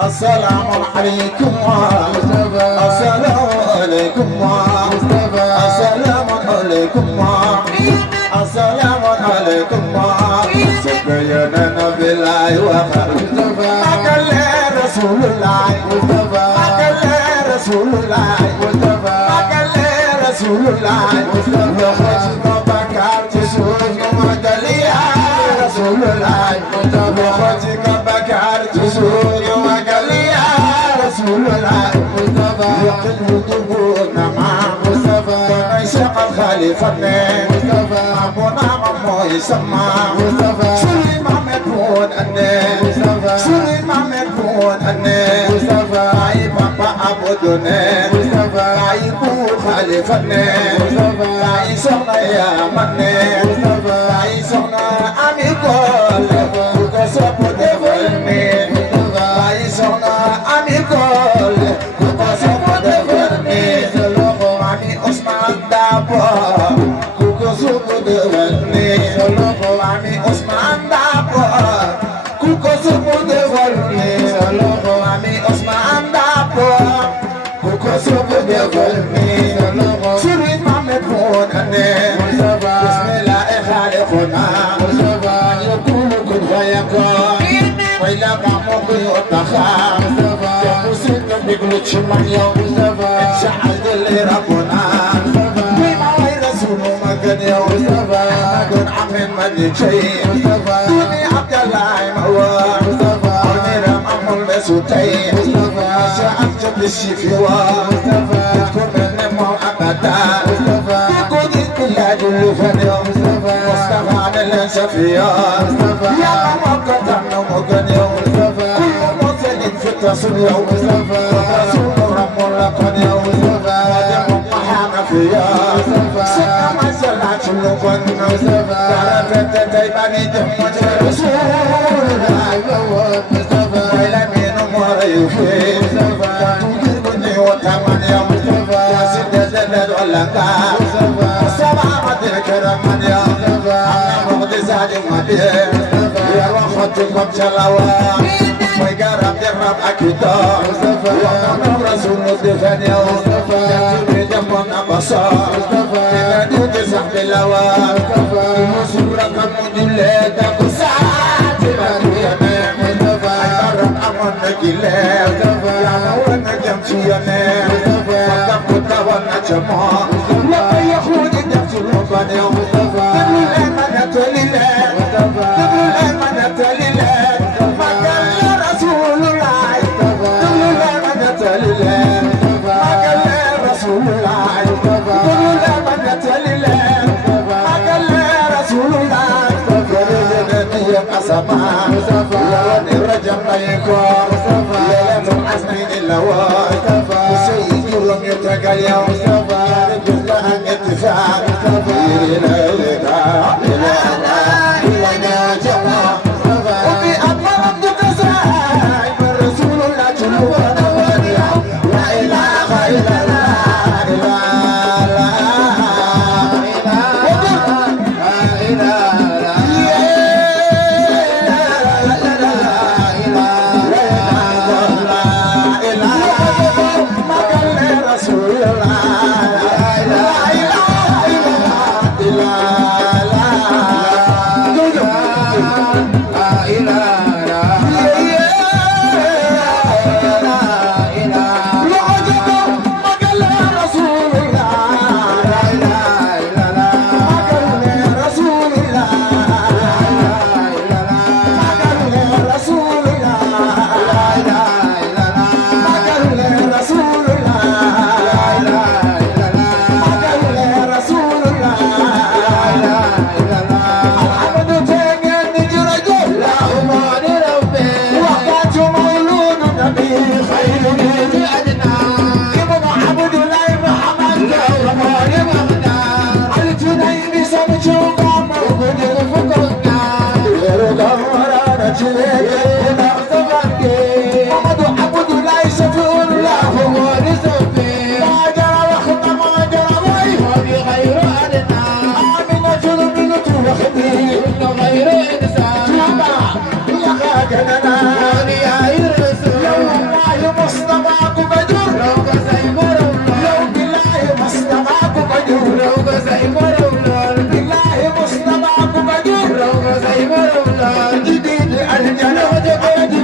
السلام عليكم مصطفى السلام عليكم مصطفى السلام عليكم السلام عليكم سيدنا نبي الله ومصطفى أكل رسول الله مصطفى أكل رسول الله مصطفى أكل رسول الله مصطفى خشم بكار تسوق مدليا رسول الله مصطفى خشم بكار تسوق مدليا رسول الله مصطفى يقل دبونا مع مصطفى شق الخليفة مصطفى أبونا ممو يسمى مصطفى سليمان مدفون أني مصطفى سليمان مدفون أني مصطفى أي بابا أبو دوني مصطفى أي بو خليفة مصطفى أي سونا يا مني مصطفى أي سونا أمي كول كوكو دفلني مصطفى أي سونا أمي كول كوكو دفلني Mami Osman Dabo, kuko suku dewane. Mami Osman Dabo, kuko suku dewane. Mami Osman Dabo, kuko suku dewane. Surit mame pun ane. Bismillahirrahmanirrahim. Yukulu kun fayakun. Waila kamu kuyotaka. Musit biglu chiman yaw. Insya'al dili Rabbuna. Bima way Rasulu magan yaw. Ahmadun amin madijay. Duni Abdallahi mawa. Oniram amul mesutay. Insya'al jabli shifiwa. Itkun minni maw abada. Ikun ikula jullu fanyaw. Mustafa nilan shafiya. Ya mawakatan na magan yaw. Kullu muselin fitasun yaw. Rasul Rabbul laqad yaw. Wajah mahana fiya. Sikama salat lukwan. Karafat taibani jummat Rasulullah. Waila minu marayuhi. Tugir bunyi wataman yaw. Yasin jazadad walaka. Sabahat karaman yaw. Anna muqdisa jumadi. Ya wakhatukum jalawa. Garap derap akita Wakam Rasul Defan ya Mustafa Jatuh jaman abasa Dengan duke sampai lawa Musurah kamu julek Aku saat Tiba-tiba ya Mustafa Aybarat aman negile Ya lawan najam siyane Wakam kutawan najama Lapa yahudi jam suluban ya Mustafa Teblul eman ya telile Teblul eman ya telile Sama lawan irajam baikor lailatul asnain illawai sayyidul yutagal ya mustafa jumlah ittifaq ila ila jamaah wa bi amam tukasai rasulullah sallallahu la ilaha illallah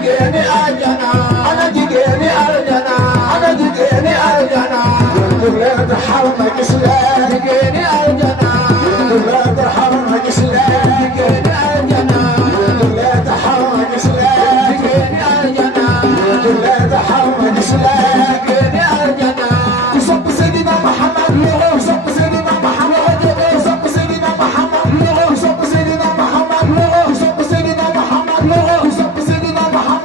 jigéeni aljana ana jigéeni aljana ana jigéeni aljana yëngu leen taxaw ma gis leen jigéeni aljana yëngu leen taxaw ma gis leen jigéeni aljana yëngu leen taxaw ma gis leen jigéeni aljana yëngu leen taxaw ma gis leen jigéeni aljana ku sopp Seydina Muhammad ku sopp Seydina Muhammad ku sopp Seydina Muhammad ku sopp Seydina Muhammad ku sopp Seydina Muhammad ku sopp Seydina Muhammad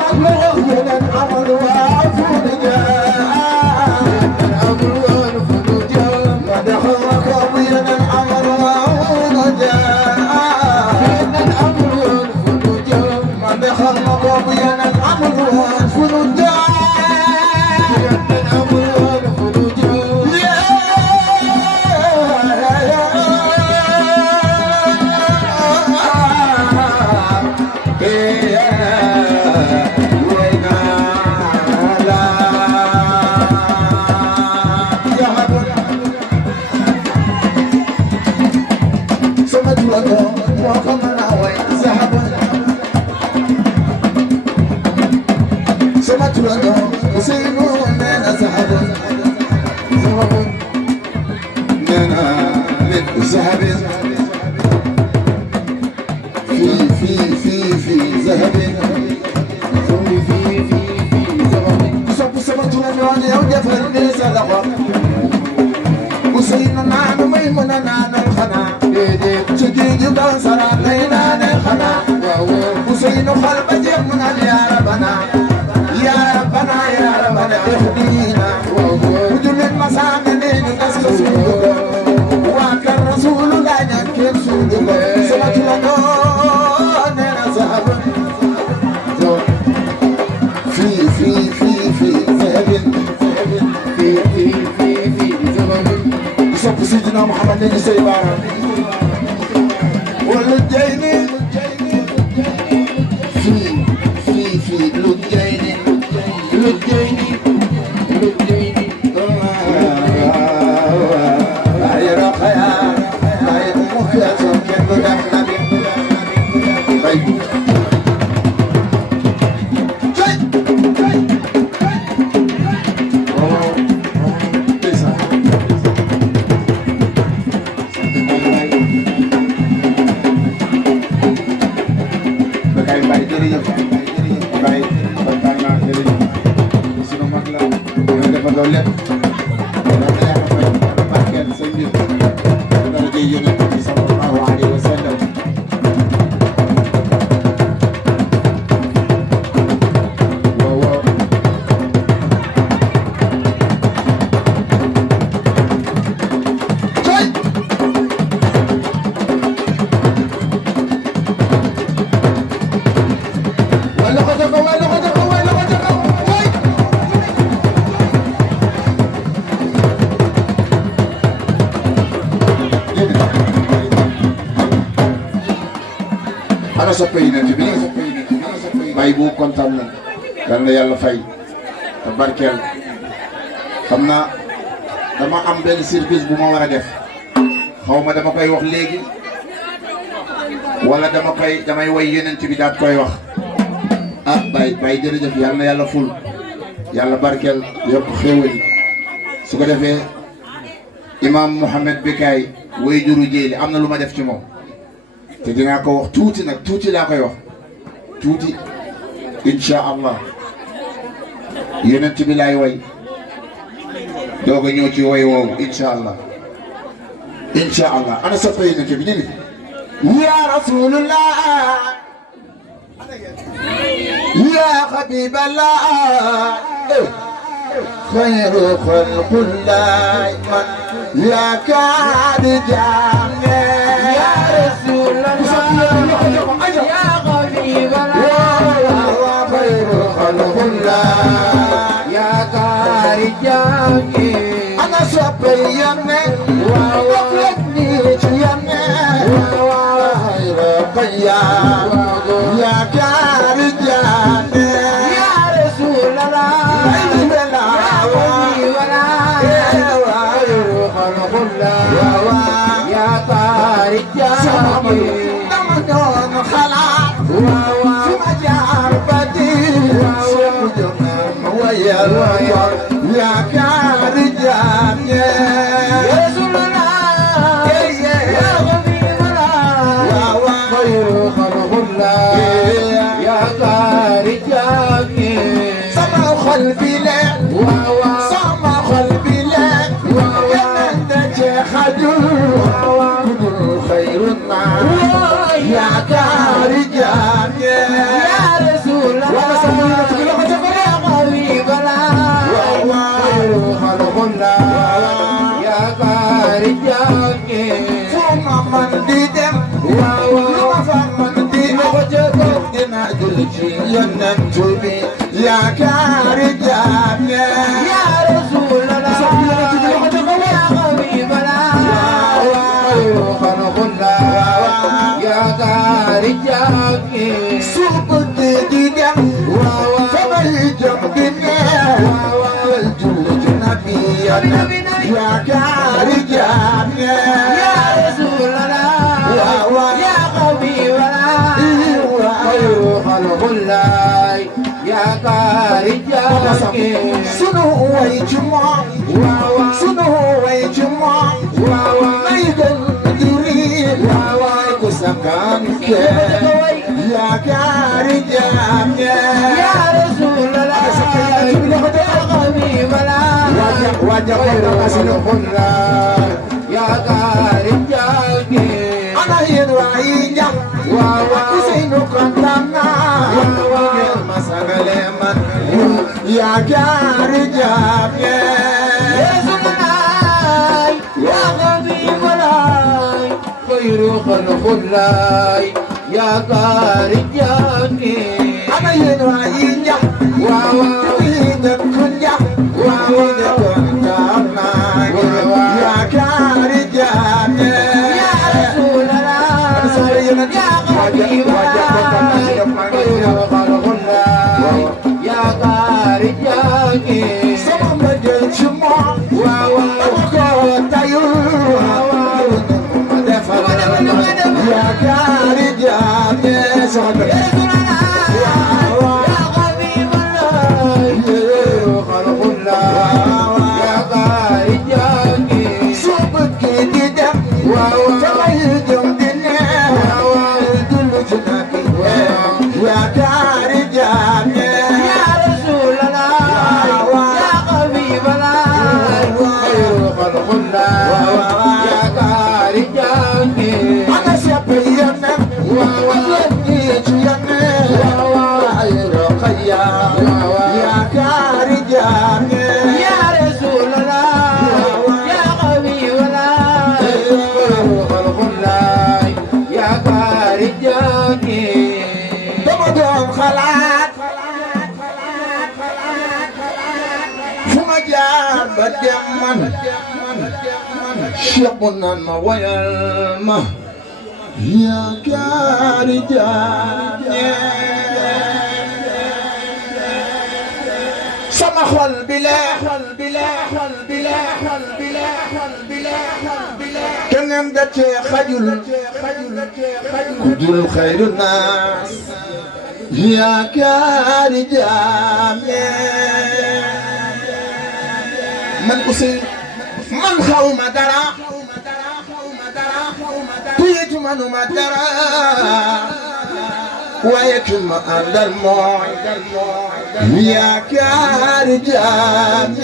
yeneen amal waa fu ñu jaar yeneen amal waa fu ñu jaar ma daxal ko bu yeneen amal waa fu ñu jaar yeneen amal waa fu ñu jaar ma daxal ko bu yeneen amal waa fu ñu jaar yeneen amal waa fu ñu Seydina Muhammad ne say baaraam wala jayni fii lu jayni ay raqaya ay mu fiaso kenn du def nabi bay ana soppe yi nekk bi bàyyi bu kontaan na yal na yàlla fay te barkeel xam naa dama am benn service bu ma war a def xaw ma dama koy wax léegi wala damay way yeneen bi daat koy wax ah bàyyi jërëjëf yal na yàlla ful yàlla barkeel yokk xéewal su ko defee imam Mouhamed Bekaay way juru jéeli am na lu ma def ci moom te dinaa ko wax tuuti nag tuuti laa koy wax tuuti incha allah yonent bi laay way doog a ñëw ci way woowu incha allah ana soppa yonent bi ñu ni ya rasulullah ya habiballah khayru khalqillah man ya kaadi jaame ya rasulullah ya habiballah khayru khalqillah ya kaadi jaame ana soppa yonent ni ci yonent ya kaadi jaame ya rasulullah يا طارق جامي نمدون خلاص ثم جار بديل يا كارجان يا رسولنا يا غبيبنا خير خلق الله يا كارجان سما قلبي لك سما قلبي لك يا انت خدوم خير الناس يا كارجان يا رسول الله يا غبيبنا خير خلق الله يا كارجان ثم من ديدم وفمن ديدم وجدنا دلجي ينتبه يا كارجان يا رسول الله يا غبيبنا خير خلق الله يا كارجان سوق ديدم فمن جنبنا والجلد نبيا يا كارجان يا رسول الله يا غبيبنا خير خلق الله يا كارجان سنو ويجمع سنو ويجمع ميدان دريد وكسكانك يا كارجان يا رسول الله يا غبيبنا خير خلق الله يا كارجان أنا يدعي وحسين قدامنا يا كارجان يا زمناي يا غبيبنا خير خلق الله يا كارجان أنا يدعي وحسين قدامنا يا كارجان يا رسول الله يا غبيبنا خير خلق الله يا كارجان سما مجمع يا كارجان يا غبيب الله خير خلق الله يا كارجان صوبك دم وتغير دنيا يا كارجان يا رسول الله يا غبيب الله خير خلق الله يا كارجان أنا سبينا وولدت ينا رقيا يا كارجان يا رسول الله يا غبيب الله خير خلق الله يا كارجان دمدم خلات فما جاب بدمن شيخنا ما ويلما يا كارجان سما خل بلا كنم دت خجل خجل خير الناس يا كارجان من أصيب من خوم درا بيت من مدرا ويكم عند الموعد يا كارجان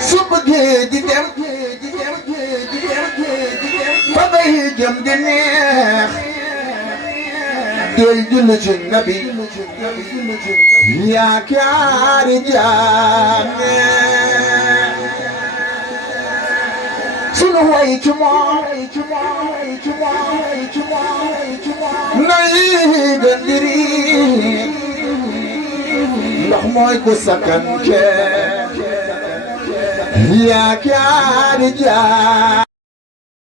سبقي دم فبي جم دنيا دل النبي يا كارجان سنو يجمع ناي غندري لخموي كسكن يا كارجان